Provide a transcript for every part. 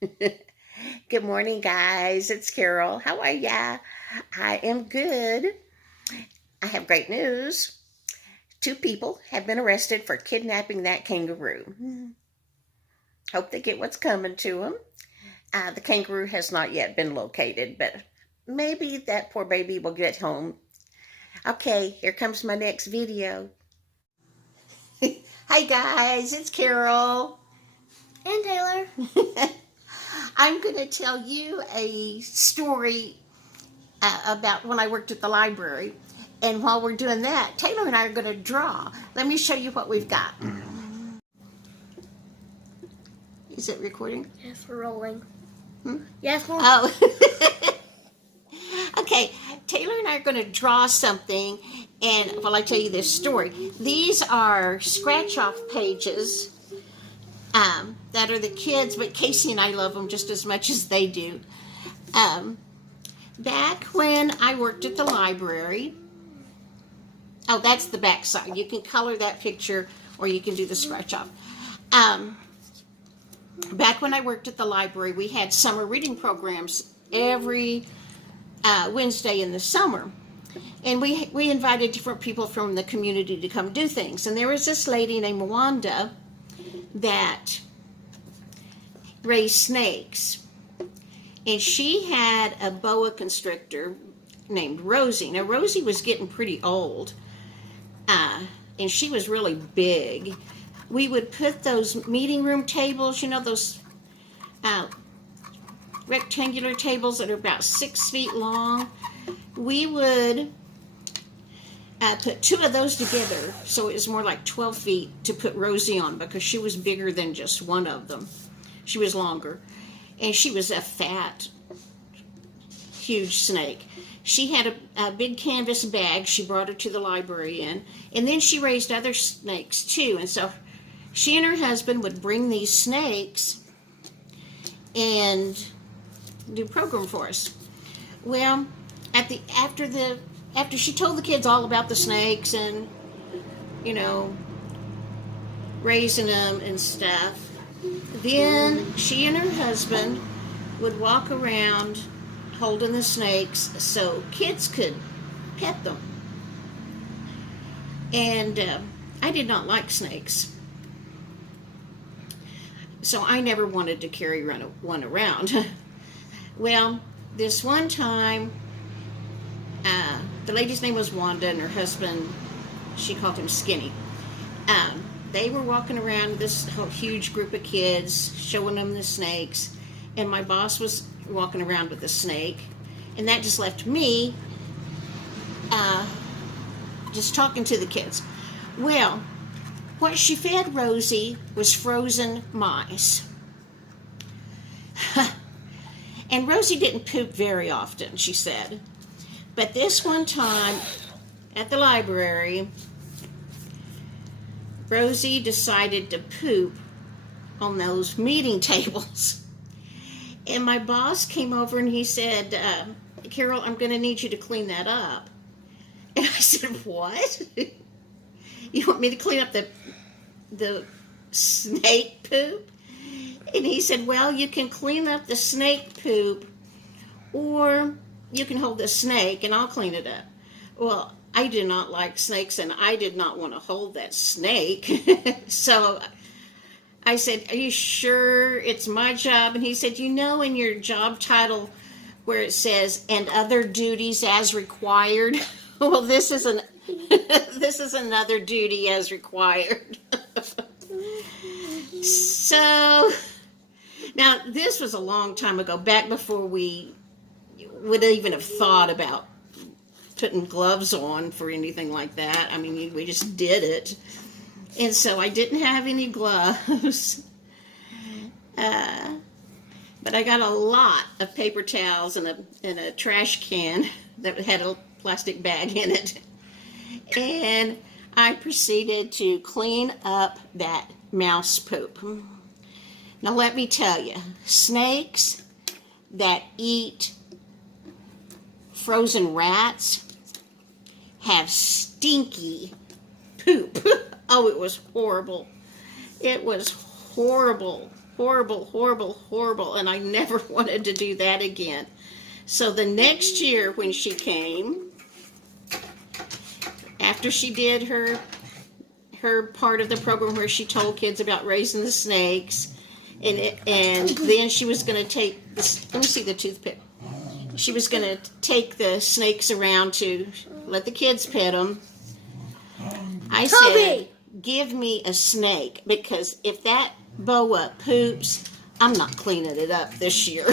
Good morning, guys. It's Carol. How are ya? I am good. I have great news. Two people have been arrested for kidnapping that kangaroo. Hope they get what's coming to them. The kangaroo has not yet been located, but maybe that poor baby will get home. Okay, here comes my next video. Hi, guys. It's Carol. And Taylor. I'm going to tell you a story about when I worked at the library. And while we're doing that, Taylor and I are going to draw. Let me show you what we've got. Is it recording? Yes, we're rolling. Hmm? Yes, we're Oh. Okay, Taylor and I are going to draw something. And while I tell you this story, these are scratch-off pages that are the kids, but Casey and I love them just as much as they do. Back when I worked at the library, oh, that's the back side. You can color that picture or you can do the scratch off. Back when I worked at the library, we had summer reading programs every Wednesday in the summer. And we invited different people from the community to come do things. And there was this lady named Wanda that raised snakes. And she had a boa constrictor named Rosie. Now, Rosie was getting pretty old, and she was really big. We would put those meeting room tables, you know, those rectangular tables that are about 6 feet long. We would put two of those together, so it was more like 12 feet to put Rosie on because she was bigger than just one of them. She was longer. And she was a fat, huge snake. She had a big canvas bag she brought her to the library in, and then she raised other snakes too. And so she and her husband would bring these snakes and do a program for us. Well, after she told the kids all about the snakes and, you know, raising them and stuff, then she and her husband would walk around holding the snakes so kids could pet them. And I did not like snakes, so I never wanted to carry one around. Well, this one time, the lady's name was Wanda, and her husband, she called him Skinny. They were walking around this whole huge group of kids, showing them the snakes, and my boss was walking around with a snake, and that just left me just talking to the kids. Well, what she fed Rosie was frozen mice. And Rosie didn't poop very often, she said. But this one time at the library, Rosie decided to poop on those meeting tables. And my boss came over and he said, Carol, I'm going to need you to clean that up. And I said, what? You want me to clean up the snake poop? And he said, well, you can clean up the snake poop, or you can hold the snake and I'll clean it up. Well, I do not like snakes, and I did not want to hold that snake. So I said, are you sure it's my job? And he said, you know, in your job title where it says, and other duties as required. Well, this is another duty as required. So now this was a long time ago, back before we would even have thought about putting gloves on for anything like that. I mean, we just did it. And so I didn't have any gloves. But I got a lot of paper towels and a trash can that had a plastic bag in it. And I proceeded to clean up that mouse poop. Now let me tell you, snakes that eat frozen rats have stinky poop. Oh, it was horrible. It was horrible. horrible, horrible, horrible, and I never wanted to do that again. So the next year when she came, after she did her part of the program where she told kids about raising the snakes, and then she was going to take this, let me see the toothpick. She was going to take the snakes around to let the kids pet them. I said, give me a snake, because if that boa poops, I'm not cleaning it up this year.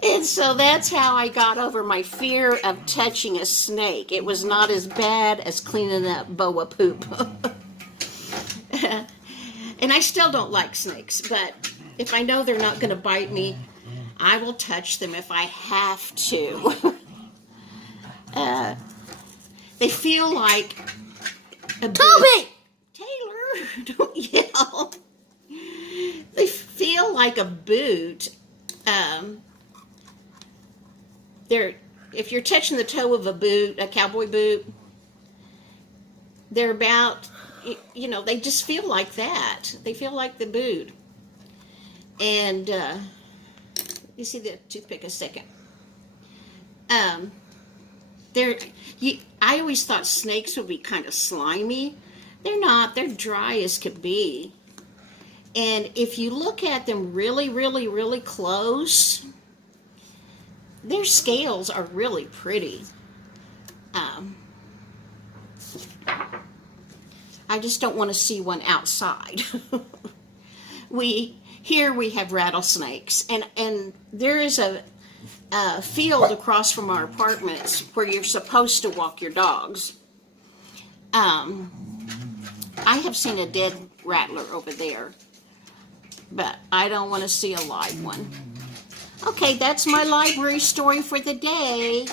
And so that's how I got over my fear of touching a snake. It was not as bad as cleaning up boa poop. And I still don't like snakes, but if I know they're not going to bite me, I will touch them if I have to. They feel like a Toby! Taylor, don't yell. They feel like a boot. If you're touching the toe of a boot, a cowboy boot, they're about, they just feel like that. They feel like the boot. And you see the toothpick a second. I always thought snakes would be kind of slimy. They're not. They're dry as could be. And if you look at them really, really, really close, their scales are really pretty. I just don't want to see one outside. Here we have rattlesnakes, and there is a field across from our apartments where you're supposed to walk your dogs. I have seen a dead rattler over there, but I don't want to see a live one. Okay, that's my library story for the day.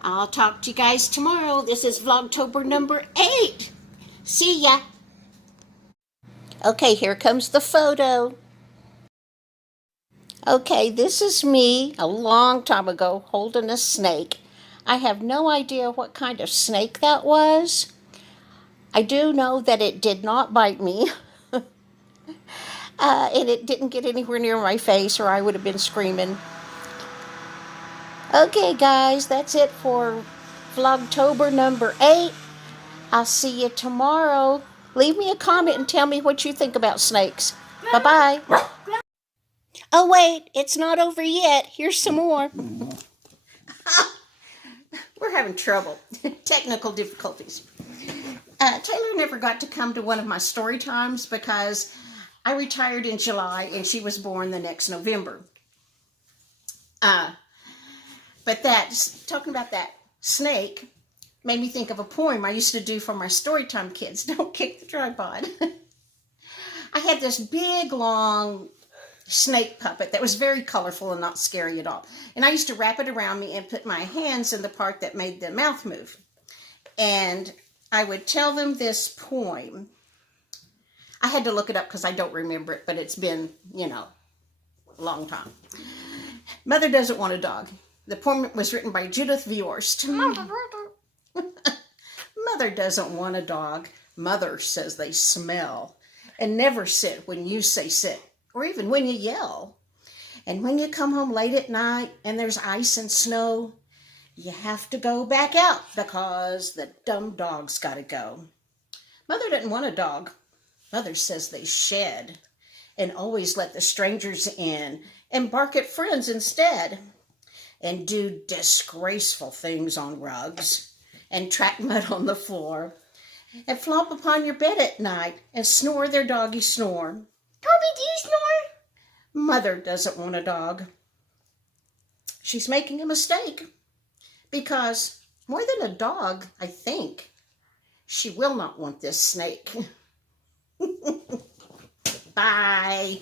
I'll talk to you guys tomorrow. This is Vlogtober number 8. See ya. Okay, here comes the photo. Okay, this is me a long time ago holding a snake. I have no idea what kind of snake that was. I do know that it did not bite me. And it didn't get anywhere near my face or I would have been screaming. Okay, guys, that's it for Vlogtober number 8. I'll see you tomorrow. Leave me a comment and tell me what you think about snakes. Bye-bye. Oh, wait, it's not over yet. Here's some more. We're having trouble. Technical difficulties. Taylor never got to come to one of my story times because I retired in July and she was born the next November. But talking about that snake made me think of a poem I used to do for my storytime kids. Don't kick the tripod. I had this big, long snake puppet that was very colorful and not scary at all. And I used to wrap it around me and put my hands in the part that made the mouth move. And I would tell them this poem. I had to look it up because I don't remember it, but it's been, a long time. Mother Doesn't Want a Dog. The poem was written by Judith Viorst. Mother doesn't want a dog. Mother says they smell and never sit when you say sit, or even when you yell. And when you come home late at night and there's ice and snow, you have to go back out because the dumb dog's got to go. Mother didn't want a dog. Mother says they shed and always let the strangers in and bark at friends instead and do disgraceful things on rugs and track mud on the floor and flop upon your bed at night and snore their doggy snore. Toby, do you snore? Mother doesn't want a dog. She's making a mistake because more than a dog, I think, she will not want this snake. Bye.